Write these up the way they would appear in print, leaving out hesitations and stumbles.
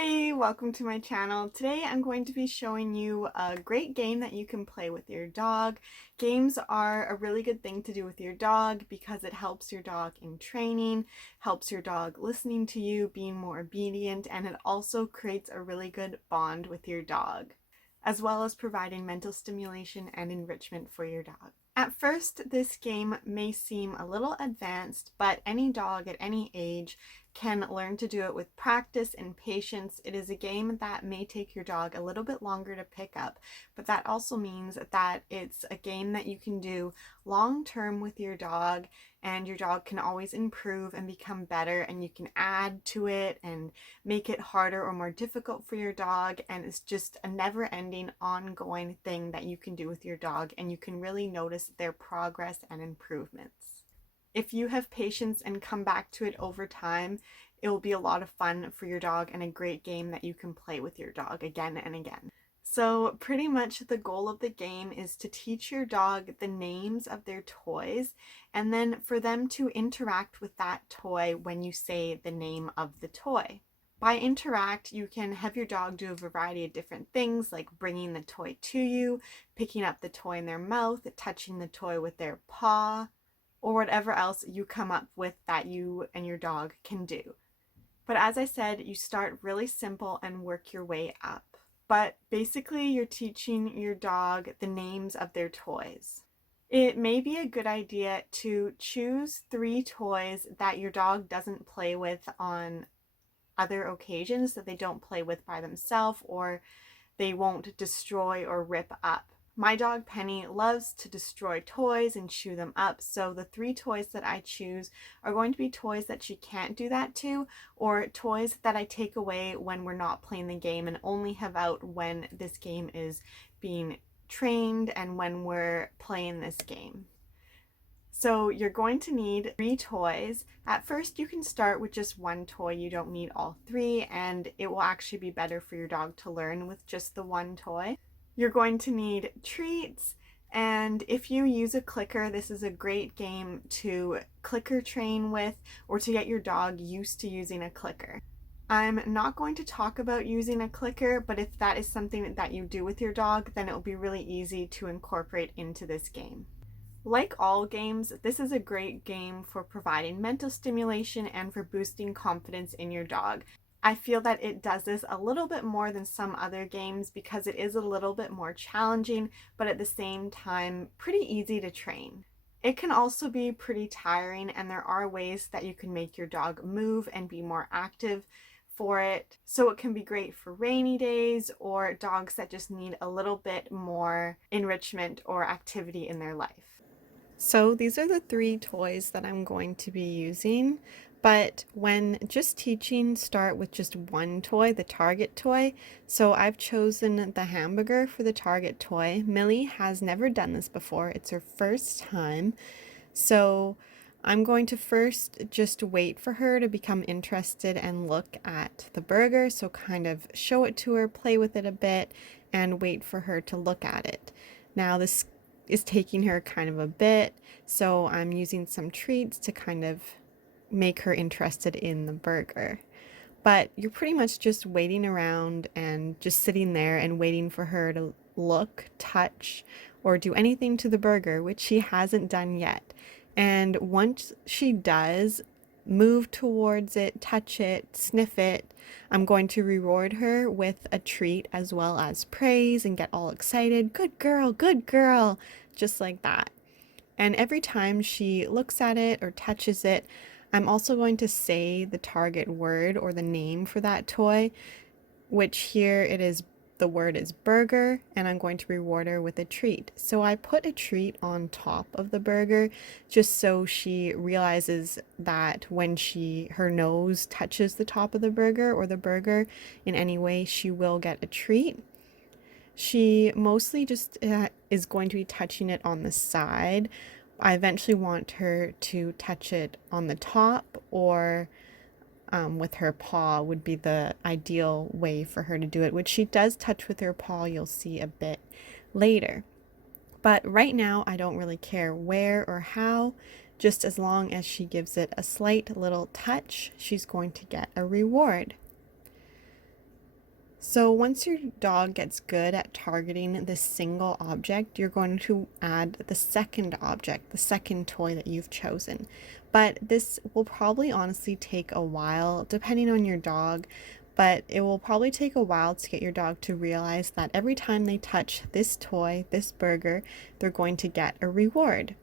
Hey, welcome to my channel. Today I'm going to be showing you a great game that you can play with your dog. Games are a really good thing to do with your dog because it helps your dog in training, helps your dog listening to you, being more obedient, and it also creates a really good bond with your dog, as well as providing mental stimulation and enrichment for your dog. At first, this game may seem a little advanced, but any dog at any age can learn to do it with practice and patience. It is a game that may take your dog a little bit longer to pick up, but that also means that it's a game that you can do long term with your dog, and your dog can always improve and become better, and you can add to it and make it harder or more difficult for your dog, and it's just a never-ending ongoing thing that you can do with your dog, and you can really notice their progress and improvements. If you have patience and come back to it over time, it will be a lot of fun for your dog and a great game that you can play with your dog again and again. So pretty much the goal of the game is to teach your dog the names of their toys and then for them to interact with that toy when you say the name of the toy. By interact, you can have your dog do a variety of different things like bringing the toy to you, picking up the toy in their mouth, touching the toy with their paw, or whatever else you come up with that you and your dog can do. But as I said, you start really simple and work your way up. But basically, you're teaching your dog the names of their toys. It may be a good idea to choose 3 toys that your dog doesn't play with on other occasions, that they don't play with by themselves or they won't destroy or rip up. My dog Penny loves to destroy toys and chew them up, so the 3 toys that I choose are going to be toys that she can't do that to, or toys that I take away when we're not playing the game and only have out when this game is being trained and when we're playing this game. So you're going to need 3 toys. At first you can start with just 1 toy, you don't need all 3, and it will actually be better for your dog to learn with just the 1 toy. You're going to need treats, and if you use a clicker, this is a great game to clicker train with or to get your dog used to using a clicker. I'm not going to talk about using a clicker, but if that is something that you do with your dog, then it will be really easy to incorporate into this game. Like all games, this is a great game for providing mental stimulation and for boosting confidence in your dog. I feel that it does this a little bit more than some other games because it is a little bit more challenging, but at the same time, pretty easy to train. It can also be pretty tiring, and there are ways that you can make your dog move and be more active for it. So it can be great for rainy days or dogs that just need a little bit more enrichment or activity in their life. So these are the 3 toys that I'm going to be using, but when just teaching, start with just 1 toy, the target toy. So I've chosen the hamburger for the target toy. Millie has never done this before. It's her first time. So I'm going to first just wait for her to become interested and look at the burger. So kind of show it to her, play with it a bit, and wait for her to look at it. Now this is taking her kind of a bit, so I'm using some treats to kind of make her interested in the burger. But you're pretty much just waiting around and just sitting there and waiting for her to look, touch, or do anything to the burger, which she hasn't done yet. And once she does, move towards it, touch it, sniff it, I'm going to reward her with a treat as well as praise and get all excited. Good girl, just like that. And every time she looks at it or touches it, I'm also going to say the target word or the name for that toy, which here it is, the word is burger, and I'm going to reward her with a treat. So I put a treat on top of the burger just so she realizes that when her nose touches the top of the burger or the burger in any way, she will get a treat. She mostly just is going to be touching it on the side. I eventually want her to touch it on the top, or with her paw would be the ideal way for her to do it, which she does touch with her paw, you'll see a bit later. But right now, I don't really care where or how, just as long as she gives it a slight little touch, she's going to get a reward. So once your dog gets good at targeting this single object, you're going to add the second object, the second toy that you've chosen. But this will probably honestly take a while, depending on your dog, but it will probably take a while to get your dog to realize that every time they touch this toy, this burger, they're going to get a reward.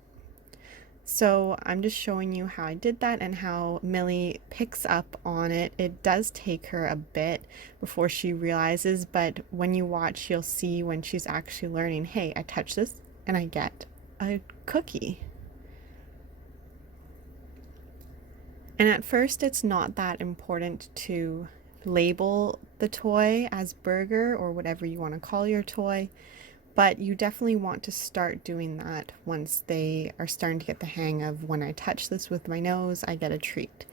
So I'm just showing you how I did that and how Millie picks up on it. It does take her a bit before she realizes, but when you watch, you'll see when she's actually learning, hey, I touch this and I get a cookie. And at first, it's not that important to label the toy as burger or whatever you want to call your toy. But you definitely want to start doing that once they are starting to get the hang of, when I touch this with my nose, I get a treat.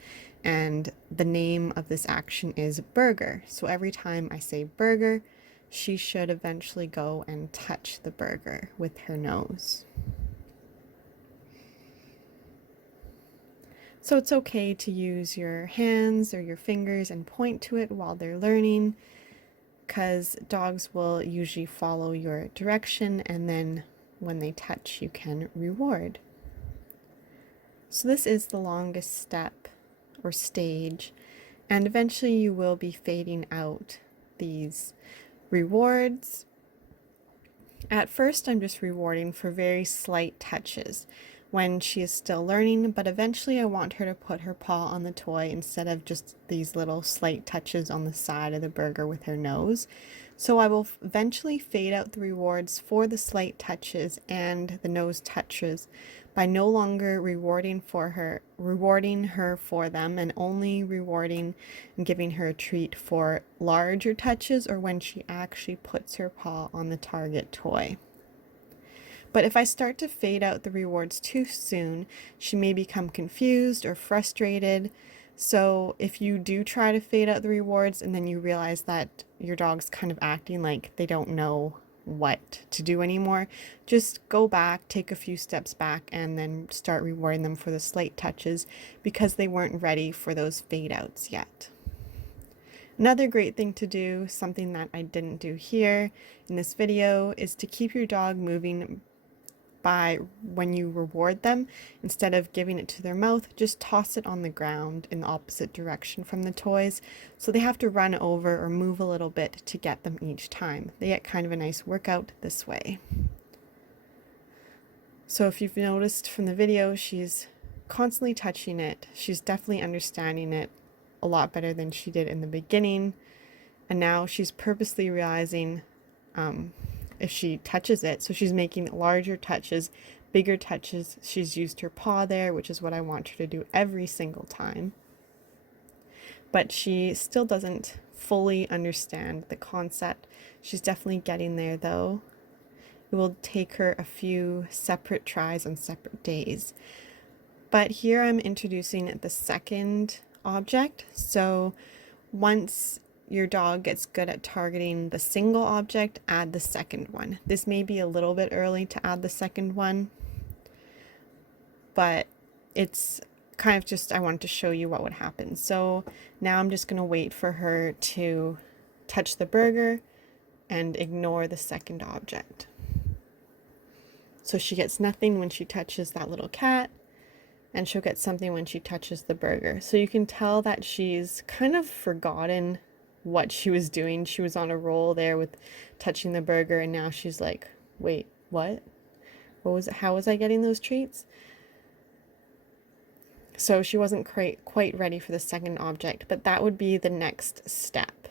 And the name of this action is burger. So every time I say burger, she should eventually go and touch the burger with her nose. So it's okay to use your hands or your fingers and point to it while they're learning, because dogs will usually follow your direction, and then when they touch, you can reward. So this is the longest step or stage, and eventually you will be fading out these rewards. At first, I'm just rewarding for very slight touches when she is still learning, but eventually I want her to put her paw on the toy instead of just these little slight touches on the side of the burger with her nose. So I will eventually fade out the rewards for the slight touches and the nose touches by no longer rewarding her for them, and only rewarding and giving her a treat for larger touches or when she actually puts her paw on the target toy. But if I start to fade out the rewards too soon, she may become confused or frustrated. So if you do try to fade out the rewards and then you realize that your dog's kind of acting like they don't know what to do anymore, just go back, take a few steps back, and then start rewarding them for the slight touches, because they weren't ready for those fade outs yet. Another great thing to do, something that I didn't do here in this video, is to keep your dog moving by when you reward them. Instead of giving it to their mouth, just toss it on the ground in the opposite direction from the toys, so they have to run over or move a little bit to get them each time. They get kind of a nice workout this way. So if you've noticed from the video, she's constantly touching it. She's definitely understanding it a lot better than she did in the beginning, and now she's purposely realizing if she touches it. So she's making larger touches, bigger touches. She's used her paw there, which is what I want her to do every single time. But she still doesn't fully understand the concept. She's definitely getting there though. It will take her a few separate tries on separate days. But here I'm introducing the second object. So once your dog gets good at targeting the single object, add the second one. This may be a little bit early to add the second one, but it's kind of just, I wanted to show you what would happen. So now I'm just going to wait for her to touch the burger and ignore the second object. So she gets nothing when she touches that little cat, and she'll get something when she touches the burger. So you can tell that she's kind of forgotten what she was doing. She was on a roll there with touching the burger, and now she's like, wait, what? How was I getting those treats? So she wasn't quite ready for the second object, but that would be the next step.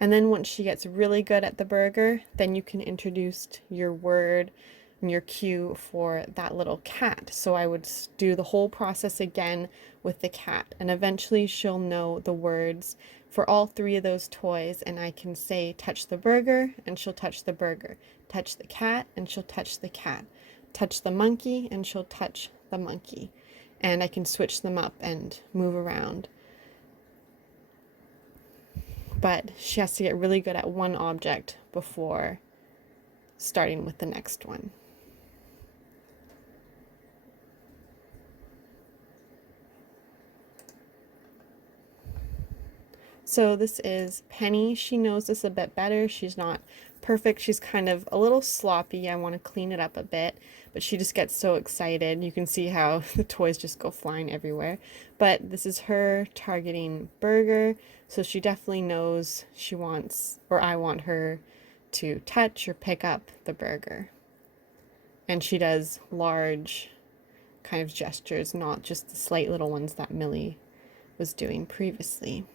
And then once she gets really good at the burger, then you can introduce your word and your cue for that little cat. So I would do the whole process again with the cat, and eventually she'll know the words for all three of those toys, and I can say touch the burger and she'll touch the burger, touch the cat and she'll touch the cat, touch the monkey and she'll touch the monkey, and I can switch them up and move around. But she has to get really good at one object before starting with the next one. So this is Penny. She knows this a bit better. She's not perfect. She's kind of a little sloppy. I want to clean it up a bit, but she just gets so excited. You can see how the toys just go flying everywhere. But this is her targeting Burger, so she definitely knows she wants, or I want her to touch or pick up the burger. And she does large kind of gestures, not just the slight little ones that Millie was doing previously.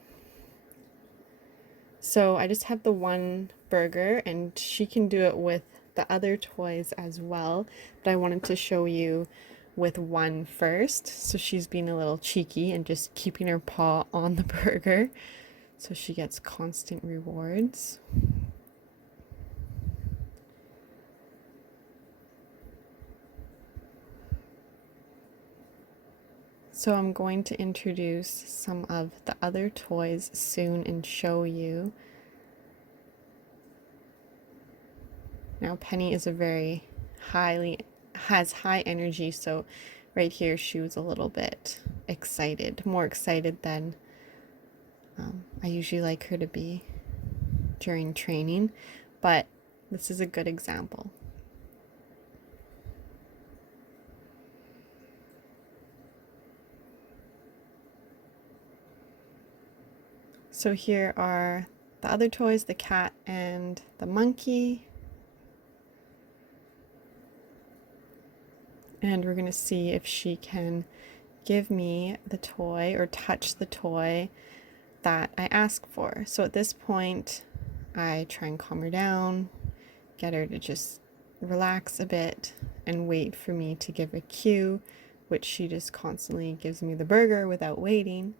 So I just have the one burger, and she can do it with the other toys as well, but I wanted to show you with one first. So she's being a little cheeky and just keeping her paw on the burger, so she gets constant rewards. So I'm going to introduce some of the other toys soon and show you. Now Penny is has high energy, so right here she was a little bit excited, more excited than I usually like her to be during training, but this is a good example. So here are the other toys, the cat and the monkey. And we're going to see if she can give me the toy or touch the toy that I ask for. So at this point, I try and calm her down, get her to just relax a bit and wait for me to give a cue, which she just constantly gives me the burger without waiting.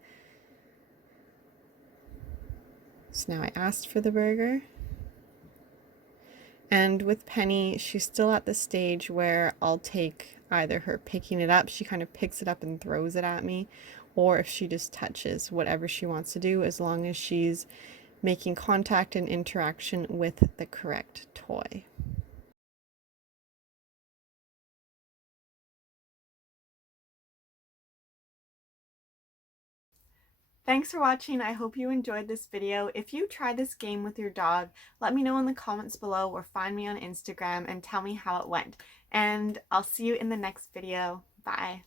So now I asked for the burger. And with Penny, she's still at the stage where I'll take either her picking it up, she kind of picks it up and throws it at me, or if she just touches, whatever she wants to do, as long as she's making contact and interaction with the correct toy. Thanks for watching. I hope you enjoyed this video. If you try this game with your dog, let me know in the comments below or find me on Instagram and tell me how it went. And I'll see you in the next video. Bye.